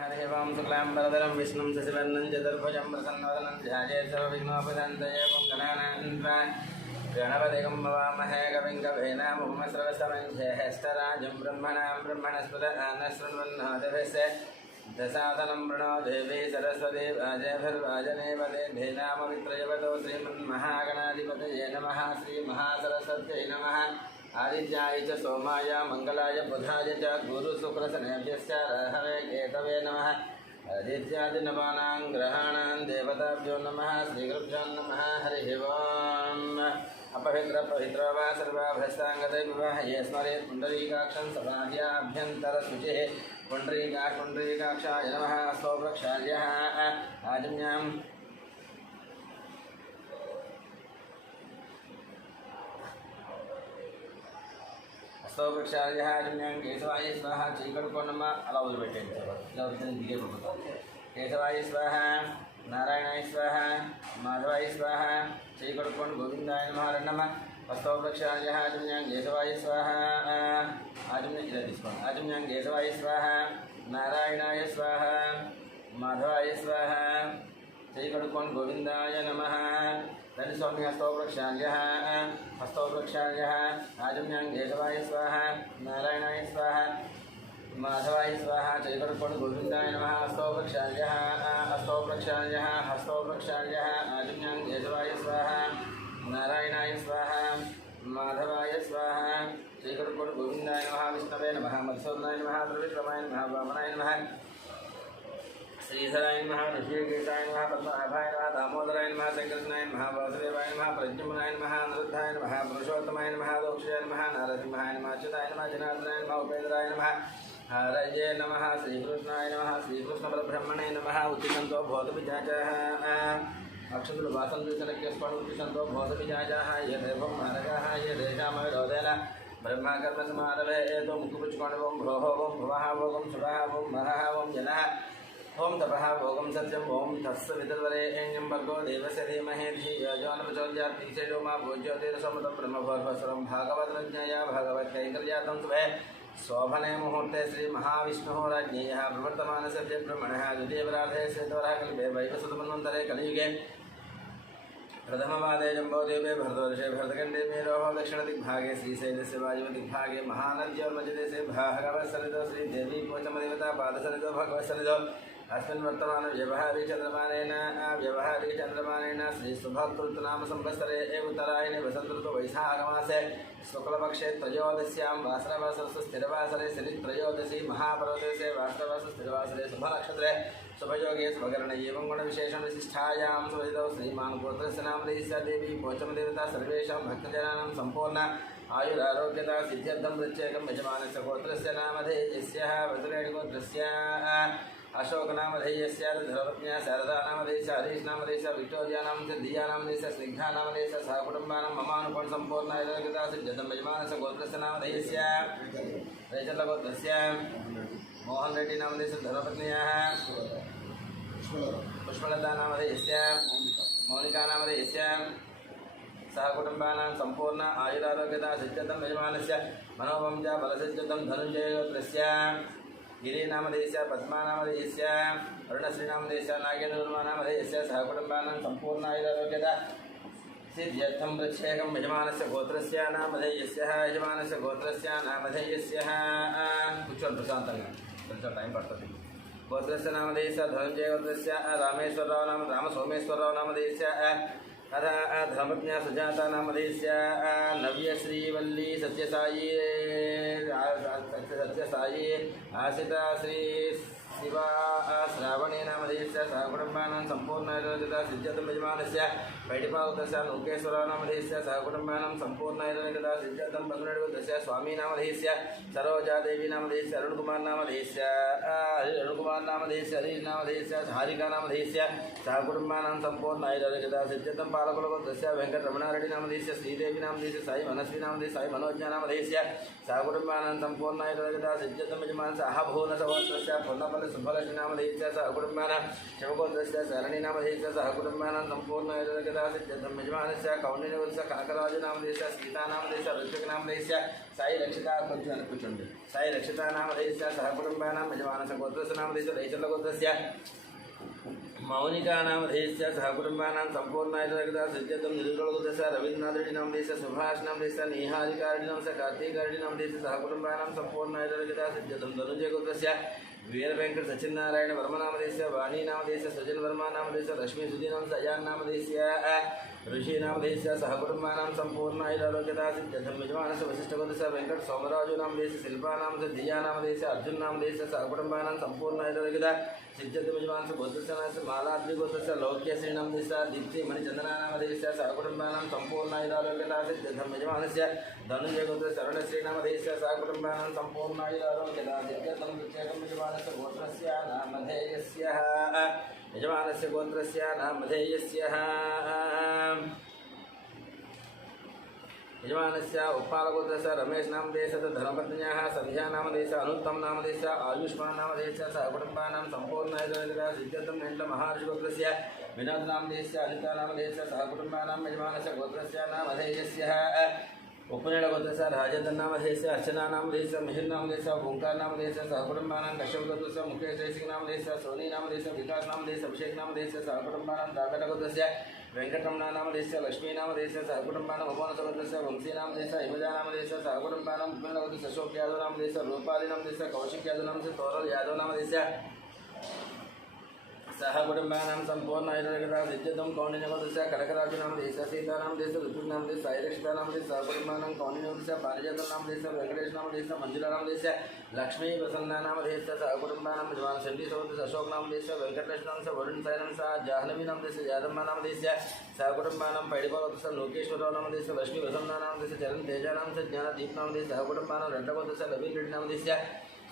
हरिः ओं शुक्लाम्बरधरं विष्णुं शशिवर्णं चतुर्भुजं प्रसन्नवदनं ध्यायेत् सर्वविघ्नोपशान्तये ओं गणानान्त्वा गणपतिं भवामहे कविं कवीनामुपमस्रवस्तमञ्ज्येष्ठराजं ब्रह्मणां ब्रह्मणस्पद आनशृण्वन्नोतिभिस्य दशातनं प्रणो देवी सरस्वती वाजभिर्वाजनेपदे धेनाममित्रयवतो श्रीमन्महागणाधिपतये नमः श्रीमहासरस्वत्यै नमः आदित्याय च सोमाय मंगलाय बुधाय च गुरुशुक्रशनेभ्यश्च रहवे केतवे नमः आदित्यादिनवानां ग्रहाणां देवताभ्यो नमः श्रीगुरुभ्यो नमः हरिः ओम् अपवित्र पवित्र वा सर्वाभ्यस्ताङ्गते विवाह ये स्मरेत् पुण्डरीकाक्षं समाध्याभ्यन्तरशुचिः पुण्डरीकाक्षाय नमः सौप्रक्षाल्यः आजम्याम् सौप्रक्षाल्यः आजम्यां केशवाय स्वाहा चीकटुकोणम अला वदिलिपेट्टेंడి ఇలా వదిలితే దిగే పడుతుంది केशवाय स्वाहा नारायणाय स्वाहा माधवाय स्वाहा चीकटुकोण गोविंदाय नमः हस्तोप्रक्षाल्यः आजम्यां केशवाय स्वाहा आजम्यां ఇలా తీసుకోండి आजम्यां केशवाय स्वाहा नारायणाय स्वाहा माधवाय स्वाहा चीकटुकोण गोविंदाय नमः धनस्वामी हस्तोप्रक्षाल्यः आजम्यां केशवाय स्वाहा नारायणाय स्वाहा माधवाय स्वाहा चैकटुकोण गोविंदाय नमः हस्तोप्रक्षाल्यः आजम्यां केशवाय स्वाहा नारायणाय स्वाहा माधवाय स्वाहा चैकटुकोण गोविंदाय नमः विष्णवे नमः मधुसूदनाय नमः त्रिविक्रमाय नमः वामनाय नमः श्रीधराय नमः ऋषिकेशाय नमः पद्मनाभाय नमः दामोदराय नमः शंकरनाय नमः वासुदेवाय नमः प्रद्युम्नाय नमः अनिरुद्धाय नमः पुरुषोत्तमाय नमः दोक्षाय नमः नारसिंहाय नमः अच्युताय नमः जनार्दनाय नमः उपेन्द्राय नमः हरये नमः श्रीकृष्णाय नमः श्रीकृष्णपरब्रह्मणे नमः उत्तिष्ठन्तो भूतपिशाचाः अक्षन्तु वासन्तुसनक्यस्पणु उत्तिष्ठन्तो भूतपिशाचाः ये देवं मारकाः ये देशामविरोधेन ब्रह्मकर्मसमारभे एतो मुखपुच्छकोणवं भ्रोः वं भुवः भोगं सुभः वं महः वं जनः ओं तपः भोगं सत्यं ओं तत्सवितुर्वरेण्यं भर्गो देवस्य धीमहि धियो यो न प्रचोदयात् तेजो मा भोज्योतिरसमृतं ब्रह्मभर्वस्वरं भागवतज्ञया भगवत्कैङ्कर्यातं शुभे शोभने मुहूर्ते श्री महाविष्णुः राज्ञेयः प्रवर्तमानस्य ब्रह्मणः द्वितीयपराधे श्वेतवरः कल्पे वैवस्वतमन्वन्तरे कलियुगे प्रथमपादे जम्बोद्वीपे भरतवर्षे भरतखण्डे मेरोः दक्षिणदिग्भागे श्रीशैलस्य वायुव्यदिग्भागे महानद्योर्मध्यदेशे भागवत्सन्निधौ श्रीदेवी पोचमदेवता पादसन्निधौ भगवत्सन्निधौ अस्मिन् वर्तमानव्यवहारिकचन्द्रमानेन श्रीसुभकृतनाम संवत्सरे उत्तरायणे वसन्तऋतौ वैशाखमासे शुक्लपक्षे त्रयोदश्यां वासरवासरसु स्थिरवासरे शनित्रयोदशी महापर्वदेशे वासरवासु स्थिरवासरे शुभनक्षत्रे शुभयोगे शुभकरणे एवं गुणविशेषणविशिष्टायां सुविधौ श्रीमान् गोत्रस्य नामधेयस्य देवी पोचमदेवता सर्वेषां भक्तजनानां सम्पूर्ण आयुरारोग्यता सिद्ध्यर्थं प्रत्येकं यजमानस्य गोत्रस्य नामधेयस्य वज्रेणिगोत्रस्य अशोकनामधेयस्य धर्मपत्न्या शारदानामधेयस्य हरीशनामधेयस्य विक्टोरियानामधेयस्य दियानामधेयस्य स्निग्धानामधेयस्य सहकुटुम्बानां ममानुकोण सम्पूर्ण आयुर्वेदा सिद्ध्यर्थं यजमानस्य गोत्रस्य नामधेयस्य रेचलगोत्रस्य मोहन रेड्डी नामधेयस्य धर्मपत्न्याः पुष्पलता नामधेयस्य मौलिका नामधेयस्य सहकुटुम्बानां सम्पूर्ण आयुरारोग्यता सिद्ध्यर्थं यजमानस्य मनोवंश बलसिद्ध्यर्थं धनुञ्जयगोत्रस्य गिरीनामधेयस्य पद्मानामधेयस्य अरुणश्रीनामधेयस्य नागेन्द्रवर्मानामधेयस्य सहकुटुम्बानां सम्पूर्ण आयुरारोग्यता सिद्ध्यर्थं प्रत्येकं यजमानस्य गोत्रस्य नामधेयस्य కూర్చోండి ప్రశాంతంగా కొంచెం టైం పడుతుంది गोत्रस्य नामधेयस्य धनञ्जय गोत्रस्य रामेश्वरराव नाम रामसोमेश्वरराव नामधेयस्य अथ धर्मज्ञा सुजाता नामधेयस्य नव्यश्रीवल्ली सत्यसायी आशिता श्री शिवा श्रावणी नामधेयस्य सहकुटुम्बानां सम्पूर्णैर्योगिता सिद्ध्यर्थं यजमानस्य पैडिपागोत्रस्य नूकेश्वरराव नामधेयस्य सहकुटुम्बानां सम्पूर्णैर्योगिता सिद्ध्यर्थं बंगुलगोत्रस्य स्वामी नामधेयस्य सरोजादेवी नामधेयस्य अरुणकुमार नामधेयस्य हरीश नामधेयस्य हारिका नामधेयस्य सहकुटुम्बानां सम्पूर्णैर्योगिता सिद्ध्यर्थं पालकुलगोत्रस्य वेङ्कटरमणारेड्डी नामधेयस्य श्रीदेवी नामधेयस्य साई मनस्वी नामधेयस्य साई मनोज्ञा नामधेयस्य सहकुटुम्बानां सम्पूर्णैर्योगिता सिद्ध्यर्थं यजमानस्य अहभूनसगोत्रस्य पूर्णपल्ली सुब्बलक्ष्मी नामधेयस्य सहकुटुम्बानां शिवगोत्रस्य शरणी नामधेयस्य सहकुटुम्बानां सम्पूर्णैर्योगिता सिद्ध्यर्थं यजमानस्य कौण्डिन्यगोत्रस्य कनकराजु नामधेयस्य सीता नामधेयस्य ऋत्विक नामधेयस्य సాయి రక్షిత కొంచెం అనిపించండి. సాయి రక్షిత నామధేయస్య సహ కుటుంబానాం యజమానస గోత్రస్య నామధేయస్య రైచర్ల గోత్రస్య మౌనికా నామధేయస్య సహ కుటుంబానాం సంపూర్ణాయుధ సిద్ధ్యతం నిరుగల గోత్రస్య రవీంద్రనాథ్ రెడ్డి నామధేయస్య సుభాష్ నామధేయస్య నీహారికా రెడ్డి నామస్య కార్తీక రెడ్డి నామధేయస్య సహ కుటుంబానాం సంపూర్ణాయుధ సిద్ధ్యతం ధనుంజయ గోత్రస్య వీర వెంకట సత్యనారాయణ వర్మ నామధేయస్య వాణీ నామధేయస్య సజన్ వర్మ నామధేయస్య లక్ష్మీ సుధీనాం సజాన్ నామధేయస్య ఋషి నామధేయస్య సహ కుటుంబానాం సంపూర్ణాయుధారోగ్యత సిద్ధ్యర్థం యజమానస్య వశిష్ఠ గోత్రస్య వెంకట సోమరాజు నామధేయస్య శిల్పా నామధేయ దియా నామధేయస్య అర్జున్ నామధేయస్య సహ కుటుంబానాం సంపూర్ణాయుధారోగ్యత సిద్ధ్యర్థం యజమానస్య గోత్రస్య మాలాద్రి గోత్రస్య లౌక్య శ్రీ నామధేయస్య దీప్తి మణిచందన నామధేయస్య సహ కుటుంబానాం సంపూర్ణాయుధారోగ్యత సిద్ధ్యర్థం యజమానస్య ధనుంజయ గోత్ర శరణ శ్రీ నామధేయస్య సహ కుటుంబానాం సంపూర్ణాయుధారోగ్యత సిద్ధ్యర్థం ప్రత్యేకం యజమానస్య గోత్రస్య నామధేయస్య యజమానస్య గోత్రస్య నామధేయస్య యజమానస్య ఉప్పాలగోత్రస్య రమేష్ నామధేయస్య ధనపత్న్యాః సంధ్యా నామధేయస్య అనుత్తమ్ నామధేయస్య ఆయుష్మాన్ నామధేయస్య సహ కుటుంబానాం సంపూర్ణాయుధారోగ్యత సిద్ధ్యర్థం నిండ మహర్షి గోత్రస్య వినోద్ నామధేయస్య అనితా నామధేయస్య సహ కుటుంబానాం యజమానస్య గోత్రస్య నామధేయస్య उपनेड़ गोत्रस्य राजेंद्र नामधेयस्य अर्चना नामधेयस्य मिहिर नामधेयस्य ओंकार नामधेयस्य सह कुटुंबानां कश्यप गोत्रस्य मुकेश जयसिंह नामधेयस्य सोनी नामधेयस्य विकास नामधेयस्य अभिषेक नामधेयस्य सह कुटुंबानां दागट गोत्रस्य वेंकटरमण नामधेयस्य लक्ष्मी नामधेयस्य सह कुटुंबानां उपवनस गोत्रस्य वंशी नामधेयस्य हिमजा नामधेयस्य सह कुटुंबानां उपनेड़ गोत्रस्य अशोक यादव नामधेयस्य रूपाली नामधेयस्य कौशिक यादव नामधेयस्य तोरल यादव नामधेयस्य सह कुटुंबानां संपूर्णायुधारोग्यता सिद्ध्यर्थं कौंडिन्यगोत्रस्य कनकराजु नामधेयस्य सीता नामधेयस्य ऋतुज नामधेयस्य साई रक्षिता नामधेयस्य सह कुटुंबानां कौंडिन्यगोत्रस्य पारिजात नामधेयस्य वेंकटेश नामधेयस्य मंजुला नामधेयस्य लक्ष्मी प्रसन्ना नामधेयस्य सह कुटुंबानां यजमान शंडी सहोदरस्य अशोक नामधेयस्य वेंकटेश नामधेयस्य वरुण सायनं सह जाह्नवी नामधेयस्य यादम्मा नामधेयस्य सह कुटुंबानां पैडिपालगोत्रस्य लोकेश्वरराव नामधेयस्य लक्ष्मी प्रसन्ना नामधेयस्य चरण तेजा नामधेयस्य ज्ञानदीप नामधेयस्य सह कुटुंबानां रेड्डगोत्रस्य रवींद्र रेड्डी नामधेयस्य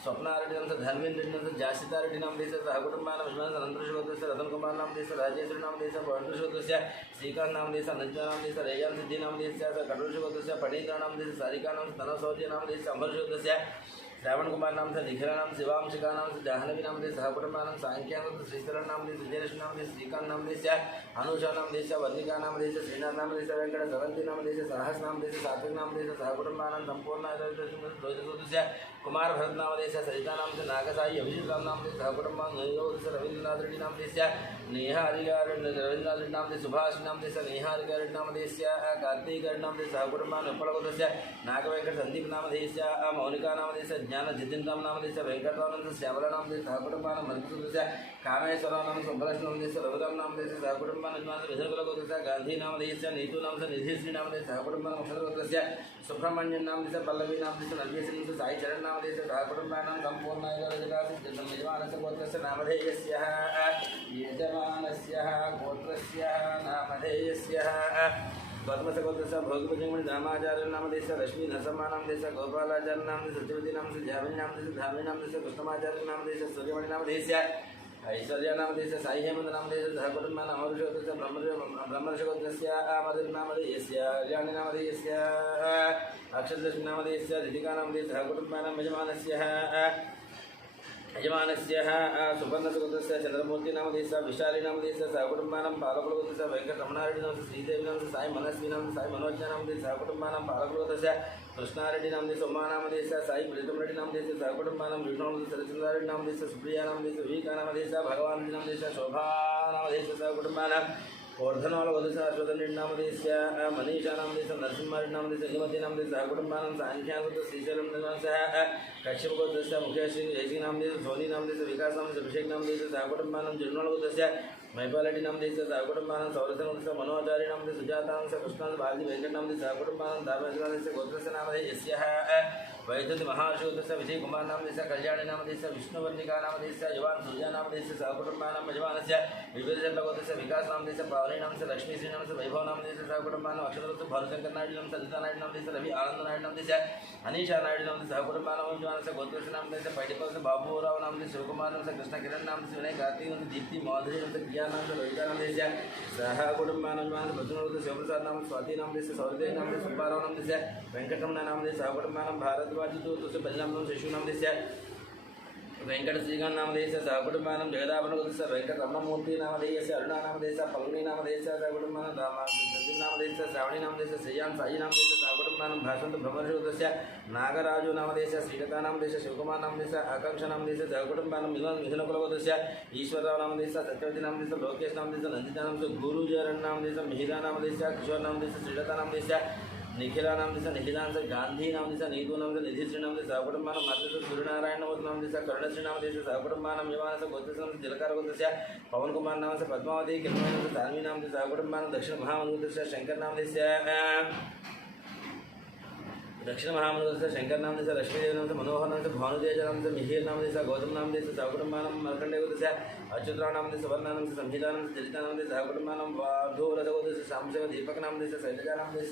स्वप्नारेड्डी नामधेयस्य धर्मेंद्र रेड्डी नामधेयस्य जासिता रेड्डी नामधेयस्य सह कुटुंबानां यजमानस्य अनंतरेश गोत्रस्य रतन कुमार नामधेयस्य राजेश्वरी नामधेयस्य भवंतरेश गोत्रस्य श्रीकांत नामधेयस्य अनंजना नामधेयस्य रेयान सिद्धि नामधेयस्य कटोरेश गोत्रस्य पणीन्द्र नामधेयस्य सारिका नामधेयस्य तनसौजी नामधेयस्य अमरेश गोत्रस्य श्रावण कुमार नाम से निखिला नाम शिवांशिका नाम से जाह्नवी नाम से सहकुटुंबा नाम सांख्यान श्रीधरन नाम से विजयलक्ष्मी नाम से श्रीकांत नाम से अनुषा नाम से वर्णिका नाम से श्रीनाथ नाम से वेंकट सरंती नाम से सहस नाम से सात्विक नाम से सहकुटुंबा नाम संपूर्ण कुमार भरत नाम से सरिता नाम से नागसाई अभिजीत राम नाम से सहकुटुंबा रवींद्रनाथ रेड्डी नाम से नेहा हरिका रवींद्रनाथ रेड्डी नाम से सुभाष नाम से नेहा हरिका रेड्डी नाम से कार्तिक रेड्डी नाम से सहकुटुंबा उपलगोत्रस्य नागवेंकट संदीप नाम से मौनिका नाम से ज्ञान जितिन राम नाम से वेंकटराव श्यामला नाम से सहकुटुंबा मधुसूदन कामेश्वर नाम से सुब्बलक्ष्मी नाम से रघुराम नाम से सहकुटुंबा विधर्गोत्रस्य गांधी नाम से नीतू नाम से निधिश्री नाम से सहकुटुंबा अक्षरगोत्रस्य सुब्रह्मण्यन नाम से पल्लवी नाम से नरवीर सिंह से साई चरण नाम से सहकुटुंबा यजमानस्य गोत्रस्य नामधेयस्य यजमानस्य गोत्रस्य नामधेयस्य पद्मस गोत्रस्य भोगपतिमणि नामाचार्य नामधेयस्य रश्मि नरसम्मा नामधेयस्य गोपालाचार्य नाम से सत्यवती नाम से झाविनी नाम से धामिनी नाम से कृष्णमाचार्य नामधेयस्य सूर्यमणि नामधेयस्य ऐश्वर्या नामधेयस्य साई हेमंत नामधेयस्य सहकुटुंबा अमरुष गोत्रस्य ब्रह्मर्ष गोत्रस्य आमदेव नामधेयस्य कल्याणी नामधेयस्य अक्षरलक्ष्मी नामधेयस्य ऋतिका नामधेयस्य सहकुटुंबानां यजमानस्य सुपर्णगोत्रस्य चंद्रमूर्ति नामधेयस्य विशाली नामधेयस्य सहकुटुंबानां पालकुलगोत्रस्य वेंकटरमणारेड्डी नाम से श्रीदेवी नाम से साई मनस्वी नाम से साई मनोज नामधेयस्य सहकुटुंबानां पालकुलगोत्रस्य कृष्णारेड्डी नामधेयस्य उमा नामधेयस्य साई प्रीतम रेड्डी नामधेयस्य सहकुटुंबानां विष्णु सरचंद्रारेड्डी नामधेयस्य सुप्रिया नामधेयस्य विका नामधेयस्य भगवान नामधेयस्य शोभा नामधेयस्य सहकुटुंबानां वर्धनवाल गोत्रस्य अश्वथन रेड्डी नामधेयस्य मनीषा नामधेयस्य नरसिंह रेड्डी नामधेयस्य हिमती नामधेयस्य सहकुटुंबानां सांख्यान गोत्रस्य श्रीशैलम नामधेयस्य कश्यप गोत्रस्य मुकेश जयसिंह नामधेयस्य सोनी नामधेयस्य विकास नामधेयस्य अभिषेक नामधेयस्य सहकुटुंबानां जुन्नवाल गोत्रस्य मैपालेड्डी नामधेयस्य सहकुटुंबानां सौरसन गोत्रस्य मनोचार्य नामधेयस्य सुजाता नामधेयस्य कृष्णा भारती वेंकट नामधेयस्य सहकुटुंबानां दामोदरस्य गोत्रस्य नामधेयस्य वैद्युति महार्षि गोत्रस्य विजय कुमार नामधेयस्य कल्याणी नामधेयस्य विष्णुवर्णिका नामधेयस्य युवान सूर्या नामधेयस्य सहकुटुंबानां यजमानस्य विविध गोत्रस्य विकास नामधेयस्य पावनी नाम से लक्ष्मी श्री नाम से वैभव नामधेयस्य सहकुटुंबानां अक्षरगोत्रस्य भानुशंकर नायडू नाम से अनिता नायडू नामधेयस्य रवि आनंद नायडू नामधेयस्य अनीशा नायडू नाम से सहकुटुंबानां यजमानस्य गोत्रस्य नामधेयस्य पैडिपालस्य बाबूराव नाम से शिवकुमार नाम से कृष्ण किरण नाम से विनय कार्तिक नाम से दीप्ति माधुरी नाम से प्रिया नाम से ललिता नामधेयस्य सहकुटुंबानां यजमानस्य भद्रगोत्रस्य शिवप्रसाद नाम स्वाति नामधेयस्य सौरदेव नाम से सुब्बाराव नामधेयस्य वेंकटरमण नामधेयस्य सहकुटुंबानां भारद्वाज तुलसी बलराम नाम शिशु नामधेयस्य వెంకట శ్రీకాంత్ నామదేశ సహకుటుంబానం జగదాభరణగోత్ర వెంకట రమణమూర్తి నామదేశ అరుణానామదేశ పల్లని నామదేశ సహకుటుంబానం నామదేశ శ్రావణి నామదేశ శ్రీయాన్ సాయి నామదేశ సహకుటుంబానం భాషంత భ్రమరగోత్ర నాగరాజు నామదేశ శ్రీలతా నామదేశ శివకుమార్ నామదేశ ఆకాంక్ష నామదేశ సహకుటుంబానం మిథున కులగోత్ర ఈశ్వరరావు నామదేశ సత్యవతి నామదేశ లోకేష్ నామదేశ నందిత నామదేశ గురుజరన్ నామదేశ మిహిరా నామదేశ కిషోర్ నామదేశ శ్రీలతా నామదేశ నిఖిలా నామదేశ నిఖిలాంశ గాంధీ నామదేశ నీతు నామదేశ నిధిశ్రీ నామదేశ సహకుటుంబానం మద్దతు సూర్యనారాయణ నామదేశ కరుణశ్రీ నామదేశ సహకుటుంబానం విమానస గోత్ర తిలకార గోత్ర పవన్ కుమార్ నామదేశ పద్మావతి కిరణ్ ధార్మీ నామదేశ సహకుటుంబానం దక్షిణ మహామగోత్ర శంకర్ నామదేశ दक्षिण महामंडल शंकर नाम से लक्ष्मीदेव नाम से मनोहर नाम से भानुतेज नाम से मिहिर नाम से गौतम नाम से सहकुटुंबानम मर्कंडे से अच्युतराव नाम से सुवर्णा नाम से संहिता नाम से चरिता नाम से सहकुटुंबानम वाधोव्रत से शामसेव दीपक नाम से शैलजा नाम से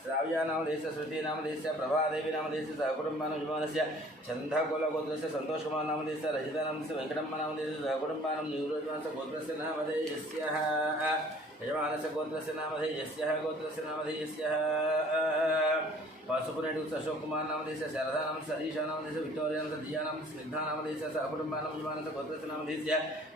श्राव्या नाम से श्रुति नाम से प्रभादेवी नाम से सहकुटुंबानम विमान से चंद्रकोल गोत्र से संतोष कुमार नाम से रजिता नाम से वेंकटम्म नाम से सहकुटुंबानम निवृत्तवान से गोत्र से नामधेयस्य यजमानस्य गोत्र से नामधेयस्य गोत्र से नामधेयस्य पशुपुरेणु अशोक कुमार नामदेश शारदा नाम से हरीशा नामदेश विक्टोरिया नाम से दिया नाम से स्निग्धा नामदेश सहकुटुंबानम विमान से गोत्र से नामदेश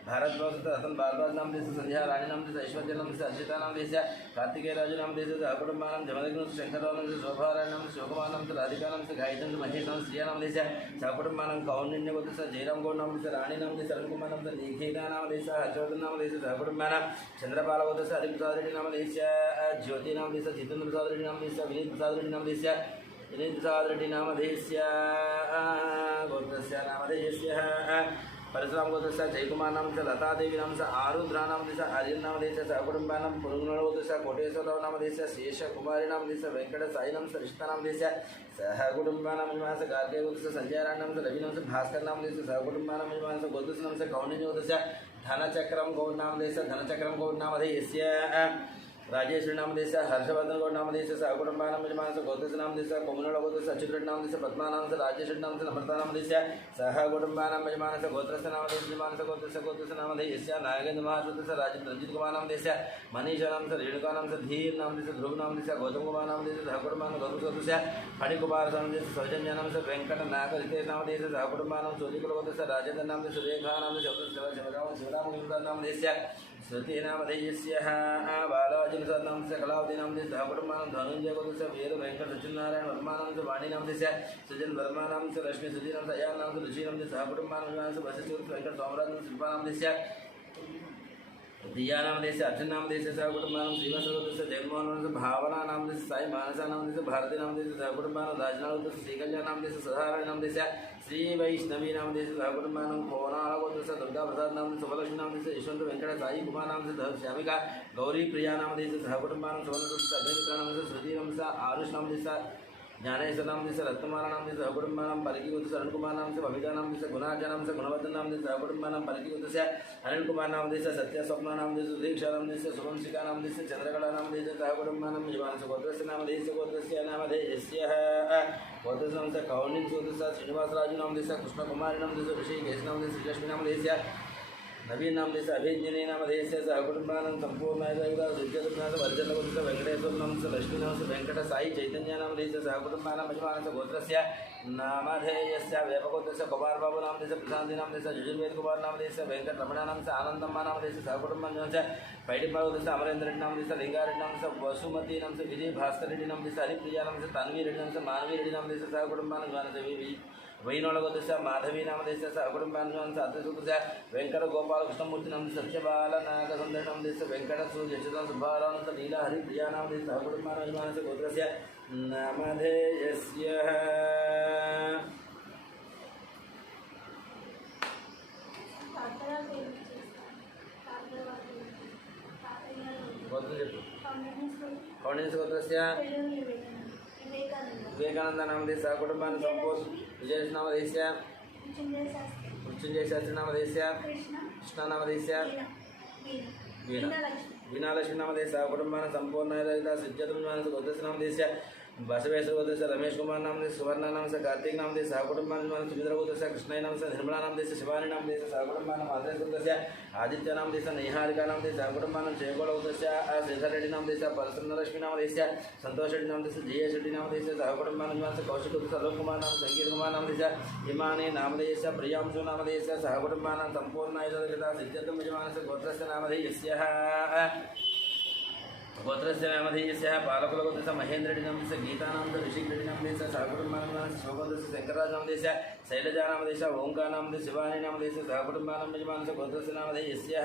भारत से रतन बालबाज नामदेश संध्या रानी नामदेश ऐश्वर्य नाम से अर्चिता नामदेश कार्तिकेय राजू नामदेश सहकुटुंबानम जमदग्न शंकरराव नाम से शोभाराय नाम से शिवकुमार नाम से राधिका नाम से गायत्री महेश नाम से श्रिया नामदेश सहकुटुंबानम कौंडिन्य गोत्र से जयराम गौड़ नाम से रानी नाम से अरुण कुमार नाम से निखिला नामदेश हर्षवर्धन नामदेश सहकुटुंबानम चंद्रपाल गोत्र से हरिप्रसाद रेड्डी नामदेश ज्योति नामदेश जितेंद्र प्रसाद रेड्डी नामदेश विनीत प्रसाद रेड्डी नामदेश विनीत प्रसाद रेड्डी नामधेयस्य गोत्रस्य नामधेयस्य परशुराम गोत्रस्य जयकुमार नाम से लता देवी नाम से आरुद्रा नाम से आर्यन नामधेय सहकुटुंबानम पुरुगुण गोत्रस्य कोटेश्वरराव नामधेय शेषकुमारी नामधेय वेंकट साई नाम से रिश्ता नामधेय सहकुटुंबानम विमान से गार्गे गोत्रस्य संजय राण नाम से रवि नाम से भास्कर नामधेय सहकुटुंबानम विमान से गोत्रस्य नाम से कौंडिन्य गोत्रस्य धनचक्रम गौड़ नामधेय धनचक्रम गौड़ नामधेयस्य राजेश्वरी नामदेश हर्षवर्धन गौड़ नामदेश सहकुटुंबानम यजमान से गोत्र नामदेश कोमल गोत्र अच्युत नामदेश पद्मा नाम से राजेश्वरी नाम से नम्रता नामदेश सहकुटुंबानम यजमान से गोत्र नामदेश यजमान से गोत्र नामदेश नागेंद्र महाश्रुत से राजीव रंजित कुमार नामदेश मनीषा नाम से रेणुका नाम से धीर नामदेश ध्रुव नामदेश गौतम कुमार नामदेश सहकुटुंबान गौतम गोत्र फणिकुमार नामदेश सौजन्य नाम से वेंकट नाग रितेश नामदेश सहकुटुंबानम चोलीकुल गोत्र राजेंद्र नाम से सुरेखा नाम से शिवराम नामदेश श्रुति नामधेयस्य बालाजी नाम से कलावती नाम से सहकुटुंबानम धनुंजय गोत्र से वीर वेंकट सत्यनारायण वर्मा नाम से वाणी नाम से सुजन वर्मा नाम से रश्मि सुधीर नाम से अयान नाम से ऋषि नाम से सहकुटुंबानम नाम से वशिष्ठ वेंकट सोमराज नाम शिल्पा नाम से दिया नाम से अर्जुन नाम से सहकुटुंबानम श्रीवत्स गोत्र से जगमोहन नाम से भावना नाम से साई मानसा नाम से भारती नाम से सहकुटुंबानम राजनाथ गोत्र से श्रीकल्या नाम से सदारायण नाम से श्री वैष्णवी नाम से सहकुटुंबानम कोनाल गोत्र से दुर्गा प्रसाद नाम से सुभलक्ष्मी नाम से यशवंत वेंकट साई कुमार नाम से श्यामिका गौरी प्रिया नाम से सहकुटुंबानम सुवर्ण गोत्र से अग्निमित्रा नाम से श्रुति नाम से आरुष नाम से ज्ञानेश्वर नाम से रत्नकुमार नाम से सहकुटुंबानम पलकी गोत्र से अरुण कुमार नाम से बबीता नाम से गुणार्जा नाम से गुणवर्धन नाम से सहकुटुंबानम पलकी गोत्र से अनिल कुमार नाम से सत्य स्वप्न नाम से सुदीक्षा नाम से शुभंशिका नाम से चंद्रकला नाम से सहकुटुंबानम युवान से गोत्र नाम गोत्रस्य नामधेयस्य गोत्र नाम से कौंडिन्य गोत्र से श्रीनिवास राजू नाम से कृष्ण कुमारी नाम से ऋषिकेश नाम से श्रीलक्ष्मी नाम से नवीन नाम से अभिज्ञनी नाम से सहकुटुंबानम संपूर्ण वर्जन गोत्र से वेंकटेश्वर नाम से लक्ष्मी नाम से वेंकट साई चैतन्य नाम से सहकुटुंबानम यजमान से गोत्रस्य नामधेयस्य वेपगोत्र से कुमार बाबू नाम से प्रशांति नाम से युजुर्वेद कुमार नाम से वेंकट रमणा नाम से आनंदम्मा नाम से सहकुटुंबन से पैडिपा गोत्र से अमरेंद्र रेड्डी नाम से लिंगारेड्डी नाम से वसुमती नाम से विजय भास्कर रेड्डी नाम से हरिप्रिया नाम से तन्वी रेड्डी नाम से मानवी रेड्डी नाम से सहकुटुंबानम यजमान से वैनोल गोत्र से माधवी नाम से सहकुटुंबानम से अत्यसुत से वेंकट गोपाल कृष्णमूर्ति नाम से सत्यबाल नाग सुंदर नाम से वेंकट सूर्यचंद्र सुब्बाराव से नीला हरिप्रिया नाम से सहकुटुंबानम यजमान से गोत्रस्य नामधेयस्य कौंडिन्य गोत्रस्य विवेकानंद नाम से सहकुटुंबानम संपूर्ण विजय नाम से मृत्युंजय शास्त्री नाम से कृष्ण नाम से वीणा लक्ष्मी नाम से सहकुटुंबानम संपूर्ण सिद्धतम गोत्रस्य नाम से बसवेश्वर गोत्रस्य रमेश कुमार नाम से सुवर्ण नाम से कार्तिक नाम से सहकुटुंबान सुमित्र गोत्रस्य कृष्ण नाम से निर्मला नाम से शिवानी नाम से सहकुटुंबान आदर्श गोत्रस्य आदित्य नाम से निहारिका नाम से सहकुटुंबान जयगोड़ गोत्रस्य श्रीधर रेड्डी नाम से प्रसन्न लक्ष्मी नाम से संतोष रेड्डी नाम से जय शेट्टी नाम से सहकुटुंबान से कौशिक गोत्रस्य अलोक कुमार नाम संगीत कुमार नाम से हिमानी नाम से प्रियांशु नाम से सहकुटुंबान संपूर्ण आयुर्वेद सिद्ध्यर्थम यजमान से गोत्रस्य नाम गोत्रस्य नामधेयस्य पालकुलगोत्रस्य महेंद्र रेड्डी नाम से गीता नाम से ऋषिक रेड्डी नाम से सहकुटुंबान शिवगोत्रस्य शंकरराज नाम से शैलजा नाम से ओंकार नाम से शिवानी नाम से सहकुटुंबान यजमान से गोत्रस्य नामधेयस्य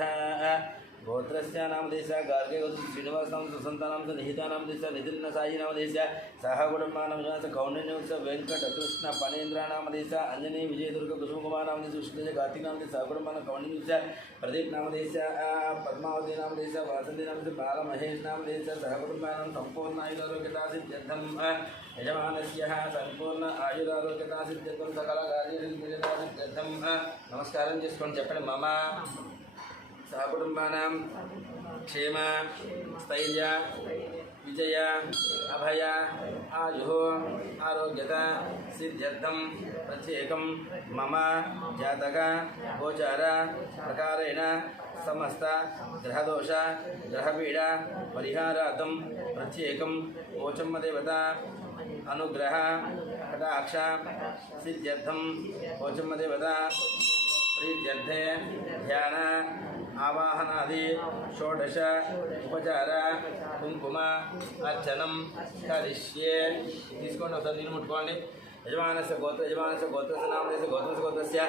गोत्रस्य नामधेयस्य गार्गे गोत्रस्य श्रीनिवास नाम से सुसंता नाम से निहिता नाम से नितिन साई नामधेयस्य सहकुटुंबान यजमान से कौंडिन्य वेंकट कृष्ण पनेन्द्र नामधेयस्य अंजनी विजय दुर्ग कुसुम कुमार नाम से विष्णु कार्तिक नाम से सहकुटुंबान कौंडिन्य प्रदीप नामधेयस्य पद्मावती नामधेयस्य वासंती नाम से बाल महेश नामधेयस्य सहकुटुंबान संपूर्ण आयुरारोग्यता सिद्ध्यर्थम यजमानस्य संपूर्ण आयुरारोग्यता सिद्ध्यर्थम सकल कार्यसिद्धिर्यता सिद्ध्यर्थम नमस्कारं చేసుకోండి చెప్పండి మమ सहकुटुंबानां क्षेम स्थैर्य विजय अभय आयुः आरोग्यता सिद्ध्यर्थं प्रत्येकं मम जातक गोचार प्रकारेण समस्त ग्रहदोष ग्रहपीडा परिहारार्थं प्रत्येकं पोचम्म देवता अनुग्रह कटाक्ष सिद्ध्यर्थं पोचम्म देवता प्रीत्यर्थे ध्यान आवाहनादि षोडश उपचार कुंकुम अर्चनम करिष्ये తీసుకోండి ఒకసారి నీళ్ళు ముట్టుకోండి యజమానస్య గోత్రస్య నామధేయస్య గోత్రస్య గోత్రస్య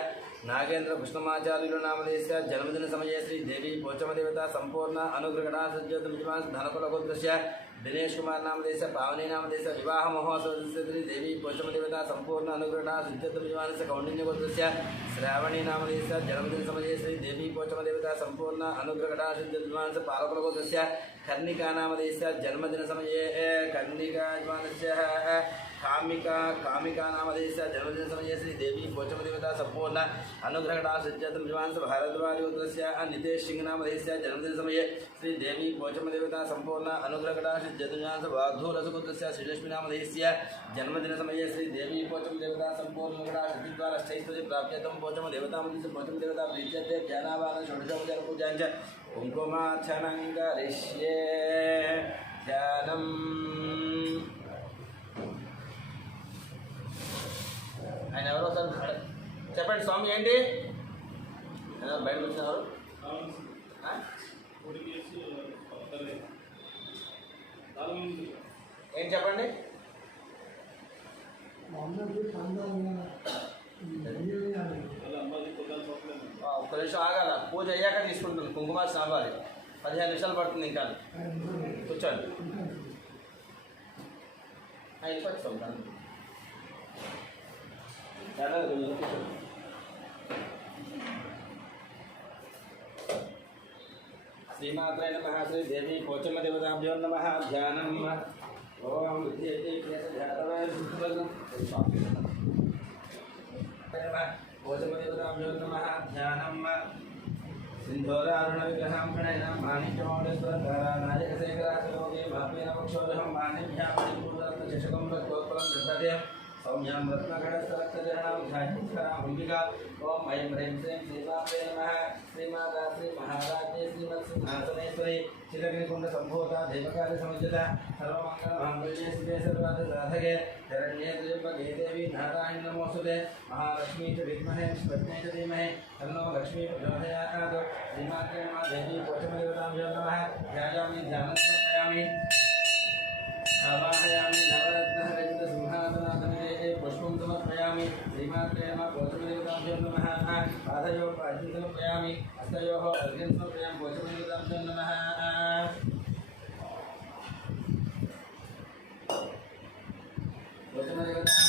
नागेन्द्र कृष्णमाचार्युल नामधेयस्य जन्मदिन समये श्री देवी पोचमदेवता संपूर्ण अनुग्रहणा सज्जोतमिजमान धनकुलगोत्रस्य दिनेश कुमार नामधेयस्य पावनी नामधेयस्य विवाह महोत्सवस्य श्री देवी पोचमदेवता संपूर्ण अनुग्रहणा सज्जोतमिजमानस्य कौंडिन्यगोत्रस्य श्रावणी नामधेयस्य जन्मदिन समये श्री देवी पोचमदेवता संपूर्ण अनुग्रहणा सज्जोतमिजमानस्य पालकुलगोत्रस्य कर्णिका नामधेयस्य जन्मदिन समये कर्णिकाजमानस्य कामिका नामधेयस्य जन्मदिन समये श्री देवी पोचमदेवता संपूर्ण अनुग्रहणा सज्जोतमिजमानस्य भारद्वाज गोत्रस्य नितेश सिंह नामधेयस्य जन्मदिन समये श्री देवी पोचमदेवता संपूर्ण अनुग्रहणा सज्जोतमिजमानस्य वाग्धूरसगोत्रस्य श्रीलक्ष्मी नामधेयस्य जन्मदिन समये श्री देवी पोचमदेवता संपूर्ण अनुग्रहणा सिद्धिद्वारा अष्टैश्वर्य प्राप्यर्थं पोचमदेवता मन्दिरस्य पोचमदेवता प्रीत्यर्थे ध्यानावाहनं षोडशोपचार पूजाञ्च कुङ्कुमार्चनं करिष्ये ध्यानम् ఆయన ఎవరో సార్ చెప్పండి స్వామి ఏంటి బయటకు వచ్చినారు ఏం చెప్పండి ఒక్క నిమిషం ఆగాల పూజ అయ్యాక తీసుకుంటుంది కుంకుమ సాంబారి 15 నిమిషాలు పడుతుంది ఇంకా కూర్చోండి వెళ్ళిపోతాం श्रीमात्रे नमः श्री देवी पोचम देवताभ्यो नमः ध्यानम् ओम पोचम देवताभ्यो नमः ध्यानम् सिंधोरारुण विग्रहं प्रणयनं माणिक्यमौलेश्वरनायकशेखराचलोके भापेन पक्षोरहं मानिभ्यां परिपूर्णरत्नचषकं रक्तोत्पलं दृढते सौम्यां रत्नगणस्तरक्तचरणां ध्यायेत्कराम्बिका ओम ऐं ह्रीं श्रीं श्रीमात्रे नमः श्रीमाता श्री महाराज्ञे श्रीमत्सिंहासनेश्वरी चिरग्निकुण्डसम्भूता देवकार्यसमुज्जता सर्वमङ्गलमाङ्गल्ये शिवे सर्वार्थसाधके शरण्ये त्र्यम्बके देवी नारायणी नमोऽस्तुते महालक्ष्मी च विद्महे विष्णुपत्न्यै च धीमहि तन्नो लक्ष्मी प्रचोदयात् श्रीमात्रे नमः देवी पोचमदेवताभ्यो नमः ध्यायामि ध्यानं समर्पयामि आवाहयामि नवरत्नहरितसिंहासनासने पुष्पं समर्पयामि श्रीमात्रे नमः पोचमदेवताभ्यो नमः पादयोः अर्घ्यं समर्पयामि हस्तयोः अर्घ्यं समर्पयामि पोचमदेवताभ्यो नमः पोचमदेवताः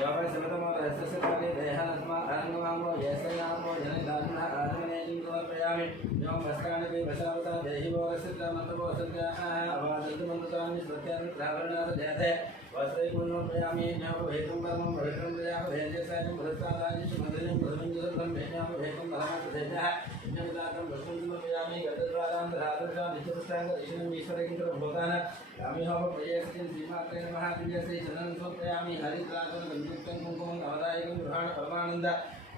योगः समतमो रहस्यस्य काले देहनस्मा आनन्दमामो यस्य नामो जनदानः आनन्दने नैवेद्यं समर्पयामि एवं भस्कानि भसावता देहि वोरसिता मन्तपोसत्या अवादन्तमन्ततानि स्वत्यानि प्रावरणात् ध्याते वस्त्रैपूर्णमर्पयामि ज्ञापभेदं परमं पवित्रं प्रजापभेदसायं भरताराजिषु मधुरं प्रथमं भेज्ञापभेदं परमात्मधेजः यज्ञविदातं वस्तुं समर्पयामि गतद्वारान्तरादृशा नित्यपुष्टाङ्गदर्शनम् ईश्वरकिङ्करभूतान् रामिहोम प्रियस्तिं श्रीमात्रे नमः दिव्यश्री चरणं समर्पयामि हरिद्रासनं गन्धयुक्तं कुङ्कुमं नवदायकं गृहाण परमानन्द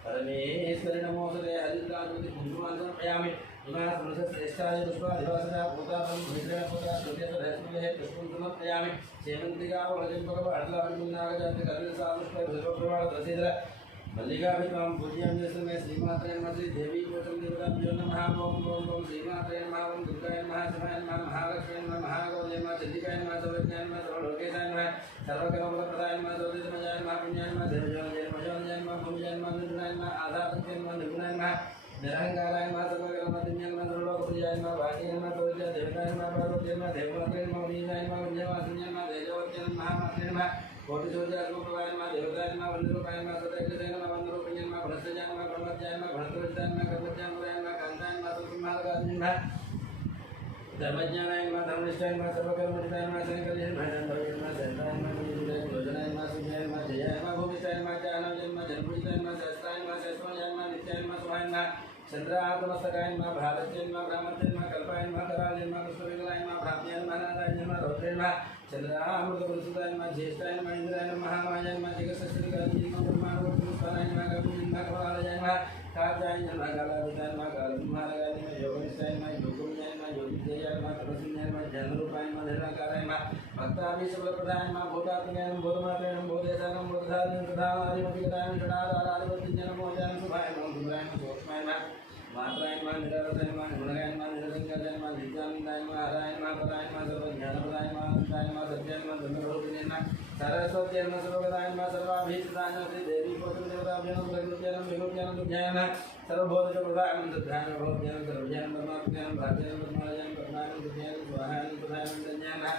परमेश्वरि नमोऽस्तुते हरिद्रासनं कुङ्कुमं समर्पयामि इमा समृद्धश्रेष्ठाय पुष्पाधिवासदा भूतापं मिश्रेण भूता सुत्यसरस्मिः पुष्पं समर्पयामि सेमन्त्रिका वरजम्पकवडलावलिपुन्नागजाति कलिसामुष्पभुजप्रवाळदसीद्र मल्लिकाभित्वां पूज्यामि यस्मै श्रीमात्रे नमः श्रीदेवी कोटं देवताभ्यो नमः ओं ओं ओं श्रीमात्रे नमः ओं दुर्गाय नमः शिवाय नमः महालक्ष्मी नमः महागौर्ये नमः चण्डिकाय नमः सर्वज्ञाय नमः सर्वलोकेशाय नमः सर्वकर्मफलप्रदाय नमः सर्वदितमजाय नमः पुण्याय नमः देवजोनिजय नमः भूमिजय नमः निर्गुणाय नमः आधारतत्वे नमः निर्गुणाय नमः निरहंकाराय नमः सर्वकर्मदिन्याय नमः सर्वलोकप्रियाय नमः भाग्याय नमः प्रविद्या देवताय नमः पार्वत्याय नमः देवमात्रे नमः नीलाय नमः विजयवासिन्याय नमः तेजोवत्याय नमः महामात्रे नमः कोटिसूर्यात्मप्रभाय नमः देवताय नमः वन्दरूपाय नमः सदैकृताय नमः वन्दरूपिण्याय नमः भ्रष्टजाय नमः ब्रह्मत्याय नमः भ्रष्टविद्याय नमः कर्मज्ञानपराय नमः कान्ताय नमः सुब्रह्मण्यकाय नमः धर्मज्ञानाय नमः धर्मनिष्ठाय नमः सर्वकर्मनिष्ठाय नमः शंकराय नमः जन्मभूताय नमः शंकराय नमः योजनाय नमः सुजयाय नमः जयाय नमः भूमिष्ठाय नमः ज्ञानाय नमः जन्मभूताय नमः सहस्राय नमः सहस्राय नमः नित्याय नमः सुभाय नमः चंद्रात्मस्तकाय नमः भारत्याय नमः ब्रह्मत्याय नमः कल्पाय नमः कराय नमः पुष्पविकलाय नमः भ्रात्याय नमः नारायणाय नमः रौद्राय नमः चंद्रामृतपुरुषाय नमः ज्येष्ठाय नमः इंद्राय नमः महामायाय नमः जगत्सृष्टिकाय नमः ब्रह्माण्डपुरुषाय नमः कपिलाय नमः कपालाय नमः कार्याय नमः कालादिताय नमः कालकुमाराय नमः योगनिष्ठाय नमः योगविजयाय नमः योगिजयाय नमः तपस्विन्याय नमः ज्ञानरूपाय नमः धर्माकाराय नमः भक्ताभिषेकप्रदाय नमः भूतात्मनाय नमः भूतमात्राय नमः भूतेशाय नमः भूतधारणाय तथाधिपतिगताय नमः षडाधाराधिपतिज्ञाय नमः मोचाय नमः सुभ्राय नमः सूक्ष्माय नमः मात्राय नमः निरारसाय नमः निर्मलाय नमः निरसंकाराय नमः नित्यानन्दाय नमः हराय नमः पराय नमः सर्वज्ञानप्रदाय नमः अनन्ताय नमः सत्याय नमः धर्मरूपिणे नमः सरस्वत्याय नमः सर्वदाय नमः सर्वाभीष्टाय नमः श्रीदेवी कोटदेवताभ्यो नमः प्रकृत्याय नमः विभूत्याय नमः विज्ञाय नमः सर्वबोधप्रदाय नमः तद्ध्याय नमः भवत्याय नमः सर्वज्ञाय नमः परमात्मने नमः भाग्याय नमः परमाय नमः पद्माय नमः विद्याय नमः स्वाहाय नमः प्रदाय नमः धन्याय नमः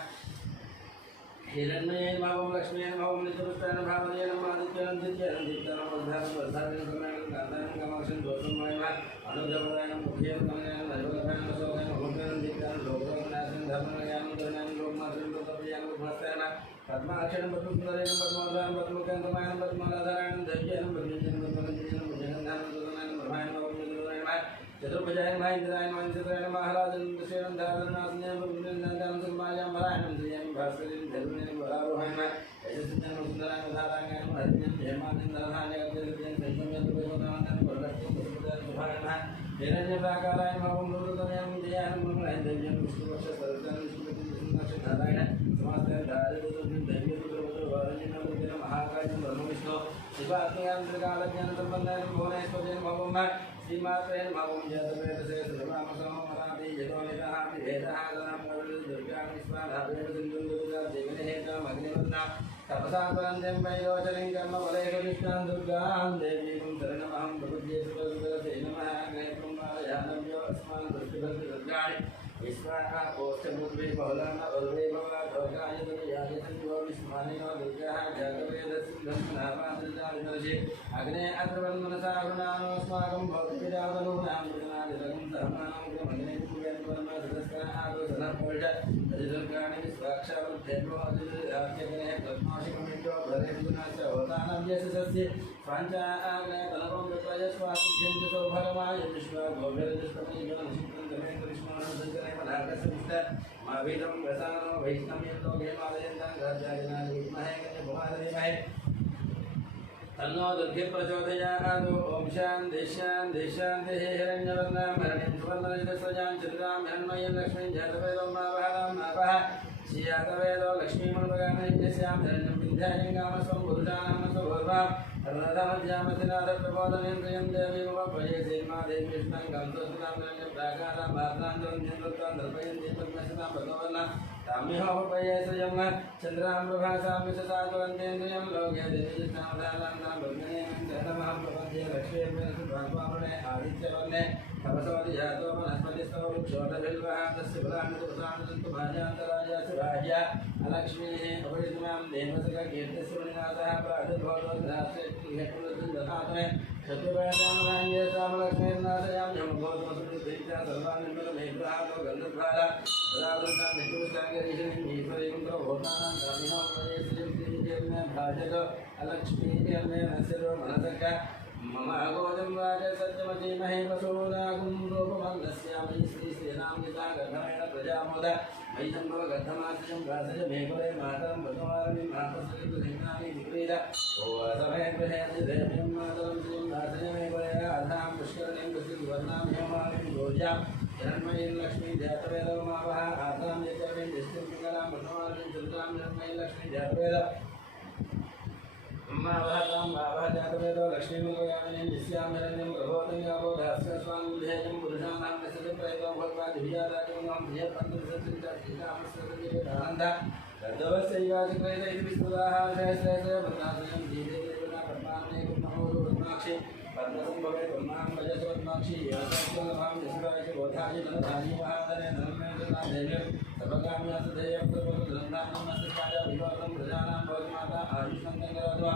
हिरण्मये नमः ओं लक्ष्म्ये नमः ओं नित्यपुष्टाय नमः भावये नमः आदित्याय नमः दित्याय नमः दीप्ताय नमः वधाय नमः वधाय नमः कर्णाय नमः कान्ताय नमः कामाक्षं दोषमय नमः अनुग्रहप्रदाय नमः मुख्ये नमः हरिवल्लभाय नमः सोगाय नमः भूताय नमः दीप्ताय नमः लोकनाथं धर्मज्ञानं धर्माय नमः लोकमात्रं लोकप्रियाय नमः भस्ताय नमः पद्माक्षरं पद्मसुन्दरेण पद्मोदरां पद्मकान्तमाय नमः पद्मालाधारायणं धैर्याय नमः पद्मजनं पद्मनन्दनं भुजगन्धानं सुदनाय नमः ब्रह्माय नमः ओं नमः चतुर्भुजाय नमः इंद्राय नमः इंद्राय नमः महाराजं दशेनं धारणासन्यां पद्मनन्दनं सुमायां भरायणं श्रियं भास्करीं धर्मेण वरारोहाय नमः यशस्विनं सुन्दराय धाराय नमः हरिं हेमानं धरणाय गतिर्जन संसम्यं देवतानां वरदत्तं सुभद्राय सुभाय नमः हिरण्यप्राकाराय नमः ओं नूतनयं जयाय नमः देव्यं विष्णुवक्ष सरस्वतीं विष्णुवक्ष नारायण समास्ताय दारिद्र्यं दैव्यपुत्रपुत्र वारणिनं मुद्रेण महाकायं ब्रह्मविष्णु शिवात्मयान्त्रिकालज्ञानसम्बन्धाय भुवनेश्वरेण भवम् श्रीमात्रे नमः ओं जातवेदसे सर्वमसमराति यतोनितः भेदः दनं दुर्गां स्वाधावेन सिन्धुर्गुजा देवनेहेताम् अग्निवन्नां तपसा परन्त्यं वैरोचनीं कर्मफलैकनिष्ठां दुर्गां देवीं शरणमहं प्रपद्ये सुतगुरुते नमः अग्नेयं मालयानव्यो अस्मान् दृष्टिभद्रदुर्गाणि विश्वाः कोष्ठभूत्वे बहुलान उर्वे भवा ढोकाय दुर्याय संयो विस्मानिनो दुर्गाः जातवेदसिद्धन्नामादृतादिदर्शे अग्ने अत्रवन्मनसारुणानोऽस्माकं भक्तिरावनूनां मृगनादिरगं सहमानं क्रमग्ने कुर्वन् परमदस्करादोसनपोष अधिदुर्गाणि विश्वाक्षावृद्धेभ्यो अधिराज्यगणे पद्माशिकमित्यो भरेन्दुनाश्च होतानव्यसस्य स्वाञ्चाग्ने तनवं विप्रयस्वासिध्यन्ति सौभरमाय विश्वा गोभिर्दुष्टमयो निशितं गमे कृष्णानुसङ्करे मनाकसंस्थ माविदं रसानो वैष्णव्यं लोके मालयन्तं गाज्यायनाय विद्महे कन्यकुमारीमहे तन्नो दुर्गे प्रचोदयात् ओम शान्ति शान्ति शान्तिः हिरण्यवर्णां हरिणीं सुवर्णरजतस्रजां चन्द्रां हिरण्मयीं लक्ष्मीं जातवेदो मावहरां नावः श्रीजातवेदो लक्ष्मीमनुपगामिनीं हिरण्यं विद्यायं कामस्वं पुरुषाणां स्वभूर्वां प्रबोधनेन्द्रियं देवी मम प्रयसे मा देवी कृष्णं गन्धोस्मितां हिरण्यप्राकारां भात्रां जलन्यं दर्पयन्ति पद्मसतां भगवन्ना ताम्यहोपयेशयं चन्द्रां प्रभासां विशसाकुलन्तेन्द्रियं लोके देवीष्णावधानां भग्नेयं धनमहं प्रपद्ये लक्ष्मीर्वेणसुभान्वामणे आदित्यवर्णे तपसोदि जातो वनस्पतिस्थो वृक्षोटबिल्वः तस्य फलान्वितप्रसादन्तु भाजान्तरायासु भाज्या अलक्ष्मीः अपरितमां देवसखकीर्तिस्वनिनाथः प्रादुर्भवतो दधातमे मम अगोजं राज सत्यमती महे पशूनागुं रूपमन्दस्यामि श्रीश्रीनां गीता गन्धमेन प्रजामोद मयि सम्भव गन्धमाश्रियं गासज मेघुरे मातरं पद्मवारमिं मातस्सलिङ्गानि विक्रीड ओ असमे गृहे देव्यं मातरं श्रीं गासज मेघुरे अधां पुष्करणीं पुष्टिवर्णां हेमालिं योज्यां हिरण्मयीं लक्ष्मीं ध्यातवेदमावः आधां यजवीं दिष्टिं पिङ्गलां पद्मवारमिं चन्द्रां हिरण्मयीं लक्ष्मीं ध्यातवेद जातवेदो लक्ष्मीमुखयामिनीं निस्यामिरण्यं प्रभोतङ्गाबोधास्यस्वामिधेयं पुरुषाणां नसति प्रयतो भगवादिभियादाजमुनां धियपन्तसंचितानन्द तद्वस्यैवाचिक्रेत इति विस्तुताः सहस्रेशय भद्रासनं धीदेवेना पद्मान्ये कुर्महोरुद्माक्षि पद्मसम्भवे ब्रह्मां भजस्वद्माक्षि यासास्वलभां यशुराय च बोधायि धनधानि महाधने धनमेन्द्रना देव्यं सर्वकाम्यासधेयं प्रभुर्धनधान्यमस्तिष्ठाय विभवतं प्रजानां भवतिमाता आयुष्मन्तङ्गराध्वा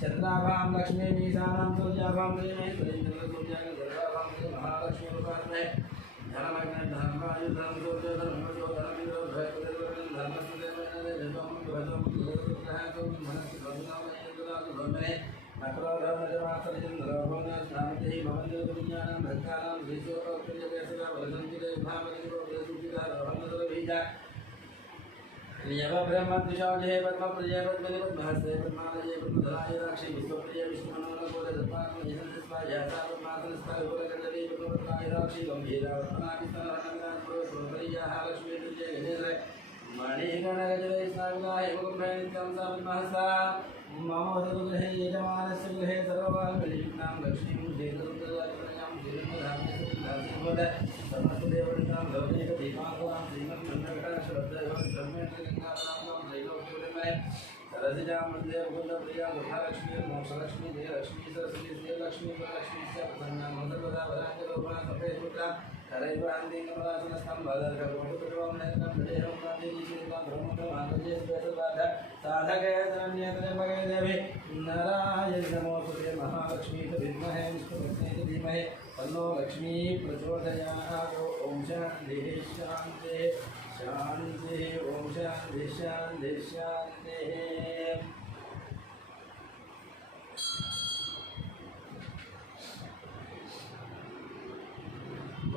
चन्द्राभां लक्ष्मीं ईशानां सूर्याभां श्रीमहि श्रीचन्द्रसूर्याय गर्भाभां श्री महालक्ष्मीरूपात्महे धनमग्नधनमायुधनं सूर्यधर्मजो धनमिन्द्रो भयकुलवर्णं धर्मस्वदेवेन धर्मस्वदेवेन नक्रोधर्मजमासरिचन्द्रभुवनस्नामिति भवन्योगविज्ञानां भक्तानां श्रीशोरोक्तिजकेसवा वरसन्तिदेवभामतिरोधसूचिता नियमब्रह्मद्विषाजये पद्मप्रिये पद्मनि पद्महस्ते पद्मालये पद्मधराय राक्षि विश्वप्रिये विष्णुमनोरकोटदत्पात्मनिधनस्वाया पद्मासनस्तायुगुलगण्डली पद्मपत्राय राक्षि गम्भीरावत्मनाभिस्तनहनङ्गान्पुरस्वरियाः लक्ष्मीतुल्ये गजेन्द्रे मणिगणगजले स्नाविनाय मुकुम्भेनित्यं सा पद्महस्ता ममोदगृहे यजमानस्य गृहे सर्ववाङ्गलीनां लक्ष्मीं श्रीधरुद्रजातिप्रजां श्रीरङ्गधान्यसुदासिबोध समस्तदेवतां लौकिकदीपाङ्गवां श्रीमन्मन्नकटाक्षरब्धयोगधर्मेन्द्रगङ्गारां त्रैलोक्यविनिमये सरसिजां वन्दे मुकुन्दप्रिया दुर्गालक्ष्मी मोक्षलक्ष्मी जयलक्ष्मी सरस्वती श्रीलक्ष्मी वरलक्ष्मी च प्रसन्नां सर्वदा वराङ्गरूपां सफेदपुत्रां करैवान्ति कमलासनस्थं वदर्घकोटिपुरवं नेत्रं हृदयं कान्तिजीवितां ब्रह्मकमाङ्गजे स्वेतबाध साधके धन्यत्रयमगे देवी नारायण नमोस्तुते महालक्ष्मी च विद्महे विष्णुपत्नी च धीमहि तन्नो लक्ष्मी प्रचोदयात् ओम शान्तिः शान्तिः शान्तिः ओम शान्तिः शान्तिः शान्तिः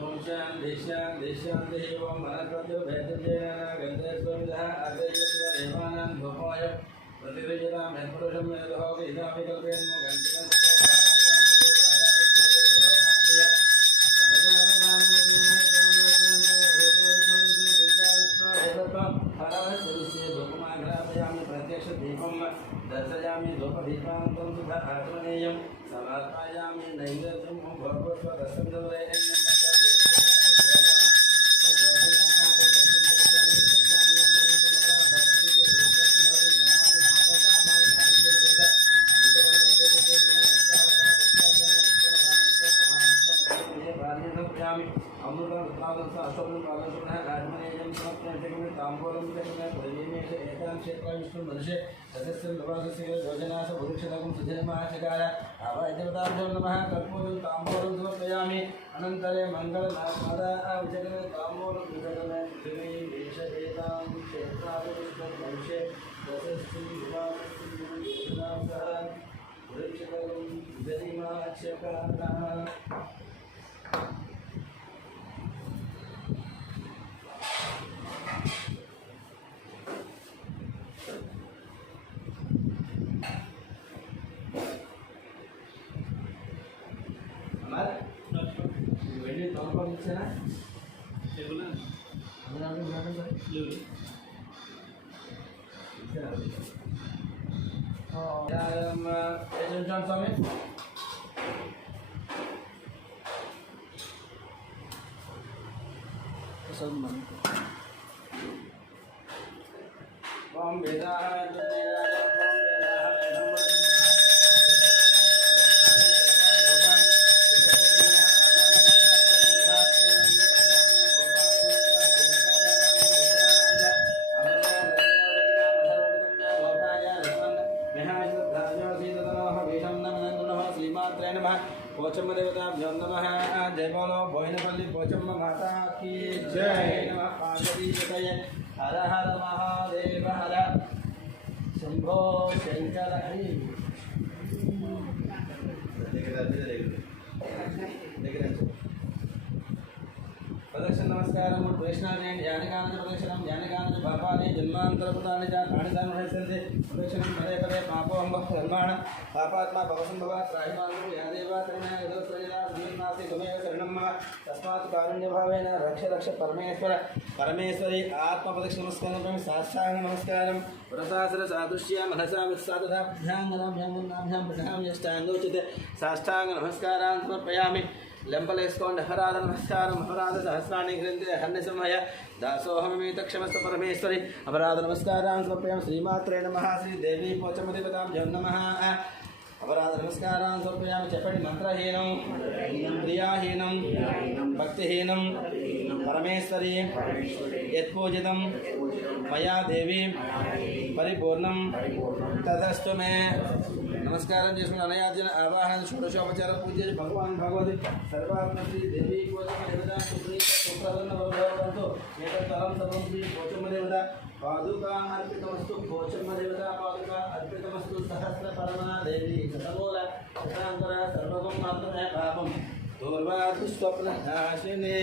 ओम शान्तिः शान्तिः शान्तिः ओम मनस्पत्यो भेदजेन गन्धेश्वरः अग्रयस्य देवानां धूपाय प्रतिविजयां यत्पुरुषं यदहोति इदापि कल्पेन गन्धिनं दर्शयामि धूपदीपान्तं सुधा आत्मनेयं समात्मायामि नैवेद्यं भगवत्स्वदर्शनदवरेण्यं अनंतरे मंगल नमः पोचम्म देवताभ्यो नमः जय बोलो बोयिनपल्ली पोचम्म माता की जय नमः पार्वतीपतये हर हर महादेव हर शंभो शंकर हरि प्रदक्षिण नमस्कार प्रदक्षिणानि ज्ञानकानि प्रदक्षिणं ज्ञानकानि पापानि जन्मान्तरकृतानि च तानि संहस्यन्ते प्रदक्षिणं पदे पदे पापोऽहं कर्माण पापात्मा भवसम्भव त्राहिमान्तु यादेव तन्मया यदोत्रयदा जीवनास्ति त्वमेव शरणं मम तस्मात् कारुण्यभावेन रक्ष रक्ष परमेश्वर परमेश्वरी आत्मप्रदक्षिण नमस्कारं साष्टांग नमस्कारं व्रतासर सादृश्य मनसा विस्सादधा ध्यानाभ्यां प्रधां यष्टाङ्गोचिते साष्टांग नमस्कारान् समर्पयामि लंबलेस्कोंड हराध नमस्कारम अपराध सहस्राणि ग्रंथे हन्य समय दासोहमेत क्षमस्व परमेश्वरी अपराध नमस्कारान् समर्पयामि श्रीमात्रे नमः श्री देवी पोचम देवताभ्यो नमः अपराध नमस्कारान् समर्पयामि चपटि मंत्रहीनं क्रियाहीनं भक्तिहीनं परमेश्वरी यत्पूजितं मया देवी परिपूर्णं ततस्तु मे नमस्कार जिसमें अनयाजन आवाहन षोडशोपचार पूज्य भगवान भगवती सर्वात्मश्री देवी पोचम देवता सुप्रसन्न भवन्तु एतत्तरं सर्वं श्री पोचम देवता पादुका अर्पितमस्तु पोचम देवता पादुका अर्पितमस्तु सहस्र परमा देवी शतमूल शतांतर सर्वगं मात्रमे पापं दूर्वादि स्वप्ननाशिने